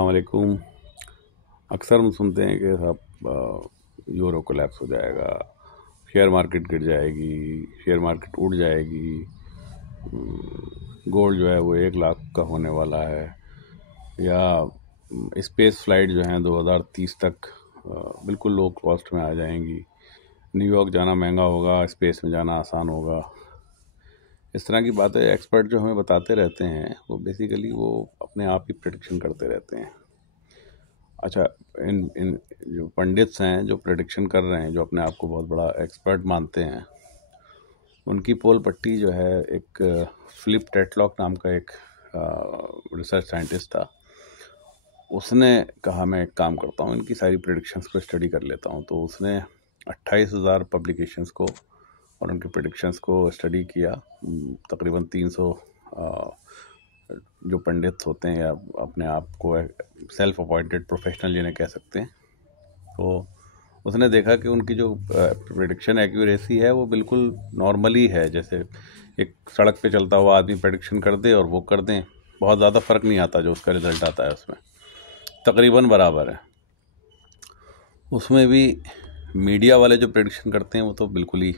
वालेकुम। अक्सर हम सुनते हैं कि साहब यूरो कोलैप्स हो जाएगा, शेयर मार्केट गिर जाएगी, शेयर मार्केट उड़ जाएगी, गोल्ड जो है वो 1 लाख का होने वाला है, या स्पेस फ्लाइट जो हैं 2030 तक बिल्कुल लो कॉस्ट में आ जाएंगी, न्यूयॉर्क जाना महंगा होगा, स्पेस में जाना आसान होगा। इस तरह की बातें एक्सपर्ट जो हमें बताते रहते हैं वो बेसिकली वो अपने आप ही प्रेडिक्शन करते रहते हैं। अच्छा, इन इन जो पंडित्स हैं जो प्रेडिक्शन कर रहे हैं, जो अपने आप को बहुत बड़ा एक्सपर्ट मानते हैं, उनकी पोल पट्टी जो है, एक फिलिप टेटलॉक नाम का एक रिसर्च साइंटिस्ट था, उसने कहा मैं एक काम करता हूँ, इनकी सारी प्रेडिक्शंस को स्टडी कर लेता हूँ। तो उसने 28,000 पब्लिकेशंस को और उनके प्रेडिक्शंस को स्टडी किया। तकरीबन 300 जो पंडित होते हैं या अपने आप को सेल्फ अपॉइंटेड प्रोफेशनल जिन्हें कह सकते हैं, तो उसने देखा कि उनकी जो प्रेडिक्शन एक्यूरेसी है वो बिल्कुल नॉर्मली है। जैसे एक सड़क पे चलता हुआ आदमी प्रेडिक्शन कर दे और वो कर दें, बहुत ज़्यादा फ़र्क नहीं आता, जो उसका रिज़ल्ट आता है उसमें तकरीबन बराबर है। उसमें भी मीडिया वाले जो प्रेडिक्शन करते हैं वो तो बिल्कुल ही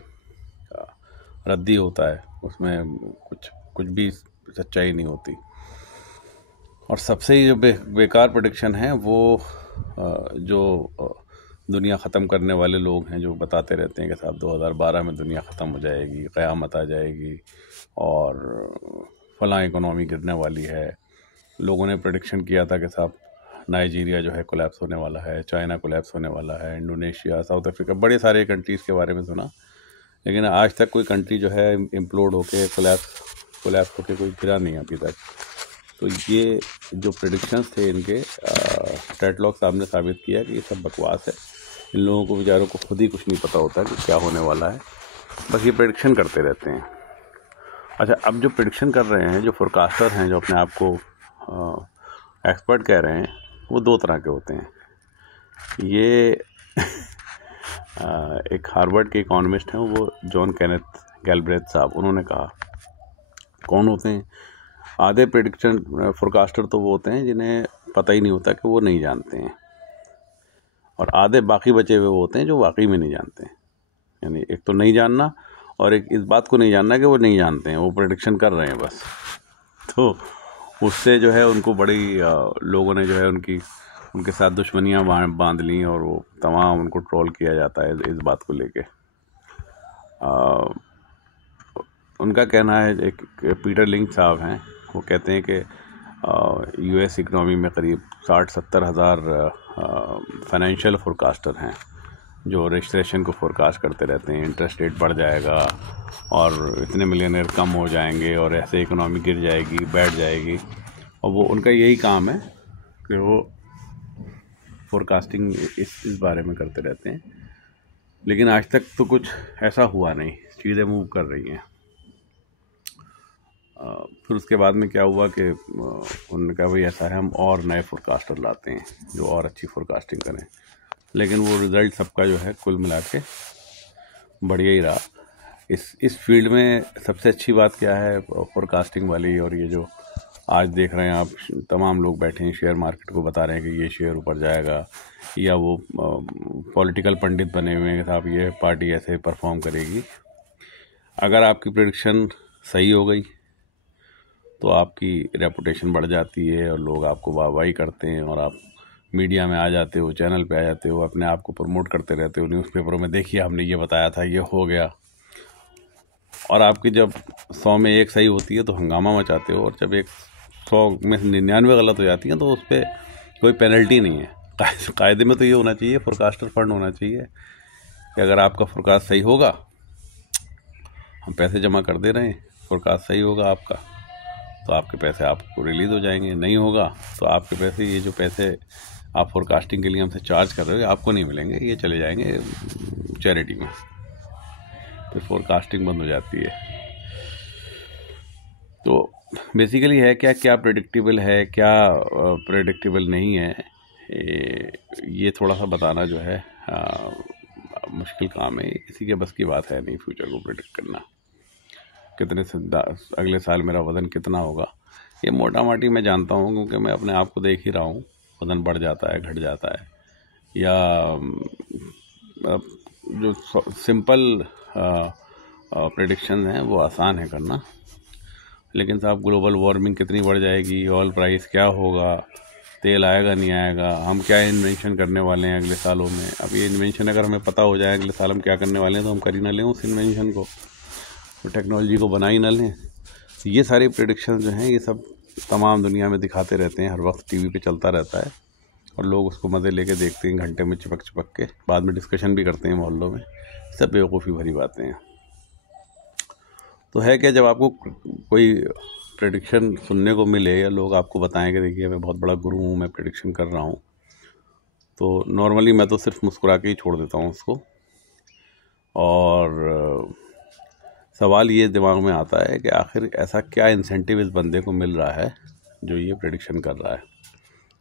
रद्दी होता है, उसमें कुछ भी सच्चाई नहीं होती। और सबसे ही जो बेकार प्रेडिक्शन है वो जो दुनिया ख़त्म करने वाले लोग हैं, जो बताते रहते हैं कि साहब 2012 में दुनिया ख़त्म हो जाएगी, क़यामत आ जाएगी और फलां इकोनॉमी गिरने वाली है। लोगों ने प्रेडिक्शन किया था कि साहब नाइजीरिया जो है कोलैप्स होने वाला है, चाइना कोलैप्स होने वाला है, इंडोनेशिया, साउथ अफ्रीका, बड़े सारे कंट्रीज़ के बारे में सुना, लेकिन आज तक कोई कंट्री जो है इम्प्लोड होके कोलैप्स होके कोई गिरा नहीं अभी तक। तो ये जो प्रेडिक्शंस थे इनके, टेटलॉक साहब ने साबित किया कि ये सब बकवास है। इन लोगों को बेचारों को खुद ही कुछ नहीं पता होता कि क्या होने वाला है, बस ये प्रेडिक्शन करते रहते हैं। अच्छा, अब जो प्रेडिक्शन कर रहे हैं, जो फोरकास्टर हैं, जो अपने आप को एक्सपर्ट कह रहे हैं, वो 2 तरह के होते हैं। ये एक हार्वर्ड के इकोनॉमिस्ट हैं, वो जॉन केनेथ गैल्ब्रेथ साहब, उन्होंने कहा कौन होते हैं आधे प्रेडिक्शन फोरकास्टर, तो वो होते हैं जिन्हें पता ही नहीं होता कि वो नहीं जानते हैं, और आधे बाकी बचे हुए वो होते हैं जो वाकई में नहीं जानते हैं। यानी एक तो नहीं जानना, और एक इस बात को नहीं जानना कि वो नहीं जानते हैं, वो प्रेडिक्शन कर रहे हैं बस। तो उससे जो है उनको बड़ी लोगों ने जो है उनके साथ दुश्मनियां बांध ली, और वो तमाम उनको ट्रोल किया जाता है इस बात को लेके। उनका कहना है, एक पीटर लिंच साहब हैं, वो कहते हैं कि यूएस इकनॉमी में करीब 60-70 हज़ार फाइनेंशियल फोरकास्टर हैं जो रिसेशन को फोरकास्ट करते रहते हैं। इंटरेस्ट रेट बढ़ जाएगा और इतने मिलियनर कम हो जाएंगे और ऐसे इकोनॉमी गिर जाएगी, बैठ जाएगी, और वो उनका यही काम है कि वो फोरकास्टिंग इस बारे में करते रहते हैं। लेकिन आज तक तो कुछ ऐसा हुआ नहीं, चीज़ें मूव कर रही हैं। फिर उसके बाद में क्या हुआ कि उन्होंने कहा भाई ऐसा है, हम और नए फोरकास्टर लाते हैं जो और अच्छी फोरकास्टिंग करें, लेकिन वो रिज़ल्ट सबका जो है कुल मिला के बढ़िया ही रहा। इस फील्ड में सबसे अच्छी बात क्या है फोरकास्टिंग वाली, और ये जो आज देख रहे हैं आप, तमाम लोग बैठे हैं शेयर मार्केट को बता रहे हैं कि ये शेयर ऊपर जाएगा, या वो पॉलिटिकल पंडित बने हुए हैं कि साहब ये पार्टी ऐसे परफॉर्म करेगी। अगर आपकी प्रेडिक्शन सही हो गई तो आपकी रेपुटेशन बढ़ जाती है और लोग आपको वाहवाही करते हैं, और आप मीडिया में आ जाते हो, चैनल पे आ जाते हो, अपने आप को प्रमोट करते रहते हो न्यूज़पेपरों में, देखिए हमने ये बताया था, ये हो गया। और आपकी जब 100 में 1 सही होती है तो हंगामा मचाते हो, और जब 100 में 99 गलत हो जाती हैं तो उस पर कोई पेनल्टी नहीं है। कायदे में तो ये होना चाहिए, फोरकास्टर फंड होना चाहिए कि अगर आपका फोरकास्ट सही होगा, हम पैसे जमा कर दे रहे हैं, फोरकास्ट सही होगा आपका तो आपके पैसे आपको रिलीज़ हो जाएंगे, नहीं होगा तो आपके पैसे, ये जो पैसे आप फोरकास्टिंग के लिए हमसे चार्ज कर रहे हो, आपको नहीं मिलेंगे, ये चले जाएंगे चैरिटी में। फिर फोरकास्टिंग बंद हो जाती है। तो बेसिकली है क्या क्या प्रेडिक्टेबल है, क्या प्रेडिक्टेबल नहीं है, ये थोड़ा सा बताना जो है मुश्किल काम है। किसी के बस की बात है नहीं फ्यूचर को प्रेडिक्ट करना। कितने अगले साल मेरा वज़न कितना होगा, ये मोटा माटी मैं जानता हूँ, क्योंकि मैं अपने आप को देख ही रहा हूँ वज़न बढ़ जाता है, घट जाता है, या जो सिंपल प्रेडिक्शन हैं वो आसान है करना। लेकिन साहब ग्लोबल वार्मिंग कितनी बढ़ जाएगी, ऑयल प्राइस क्या होगा, तेल आएगा नहीं आएगा, हम क्या इन्वेंशन करने वाले हैं अगले सालों में। अब ये इन्वेंशन अगर हमें पता हो जाए अगले साल हम क्या करने वाले हैं तो हम कर ही ना लें उस इन्वेंशन को, तो टेक्नोलॉजी को बना ही ना लें। तो ये सारी प्रेडिक्शन जो हैं ये सब तमाम दुनिया में दिखाते रहते हैं, हर वक्त टीवी पे चलता रहता है और लोग उसको मज़े लेके देखते हैं घंटे में चिपक चिपक के, बाद में डिस्कशन भी करते हैं मोहल्लों में। सब बेवकूफ़ी भरी बातें हैं। तो है क्या, जब आपको कोई प्रेडिक्शन सुनने को मिले या लोग आपको बताएं कि देखिए मैं बहुत बड़ा गुरु हूँ, मैं प्रेडिक्शन कर रहा हूँ, तो नॉर्मली मैं तो सिर्फ मुस्कुरा के ही छोड़ देता हूँ उसको। और सवाल ये दिमाग में आता है कि आखिर ऐसा क्या इंसेंटिव इस बंदे को मिल रहा है जो ये प्रेडिक्शन कर रहा है।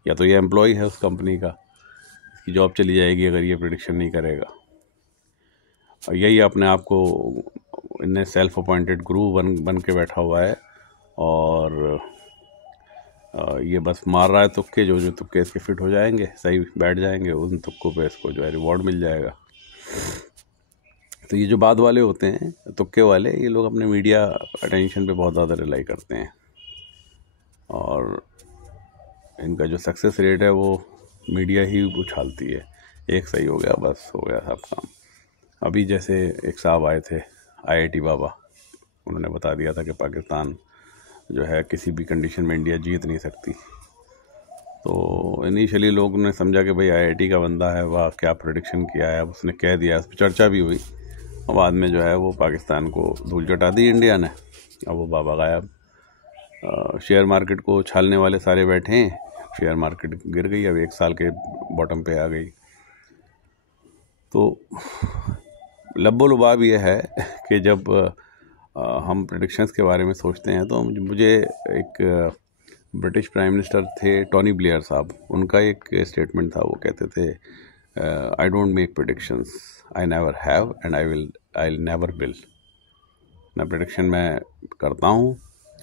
या तो ये एम्प्लॉय है उस कंपनी का, इसकी जॉब चली जाएगी अगर ये प्रेडिक्शन नहीं करेगा, और यही अपने आप को इन्हें सेल्फ अपॉइंटेड गुरु बन के बैठा हुआ है और ये बस मार रहा है तुक्के, जो तुक्के इसके फिट हो जाएंगे, सही बैठ जाएंगे, उन तुक्कों पे इसको जो है रिवॉर्ड मिल जाएगा। तो ये जो बाद वाले होते हैं तुक्के वाले, ये लोग अपने मीडिया अटेंशन पे बहुत ज़्यादा रिलाई करते हैं और इनका जो सक्सेस रेट है वो मीडिया ही उछालती है। एक सही हो गया, बस हो गया सब काम। अभी जैसे एक साहब आए थे IIT बाबा, उन्होंने बता दिया था कि पाकिस्तान जो है किसी भी कंडीशन में इंडिया जीत नहीं सकती। तो इनिशियली लोगों ने समझा कि भाई IIT का बंदा है, वाह क्या प्रेडिक्शन किया है, उसने कह दिया, उस पर चर्चा भी हुई और बाद में जो है वो पाकिस्तान को धूल चटा दी इंडिया ने। अब वो बाबा गायब। शेयर मार्केट को उछालने वाले सारे बैठे हैं, शेयर मार्केट गिर गई, अब 1 साल के बॉटम पे आ गई। तो लब्बो लुबाब ये है कि जब हम प्रेडिक्शंस के बारे में सोचते हैं तो मुझे एक ब्रिटिश प्राइम मिनिस्टर थे टोनी ब्लेयर साहब, उनका एक स्टेटमेंट था, वो कहते थे I don't make predictions, I never have and I never will. ना प्रेडिक्शन मैं करता हूँ,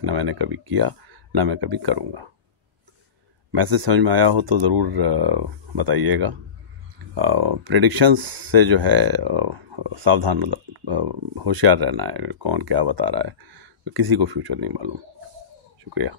ना मैंने कभी किया, ना मैं कभी करूँगा। मैसेज समझ में आया हो तो ज़रूर बताइएगा। प्रेडिक्शंस से जो है सावधान, मतलब होशियार रहना है, कौन क्या बता रहा है, किसी को फ्यूचर नहीं मालूम। शुक्रिया।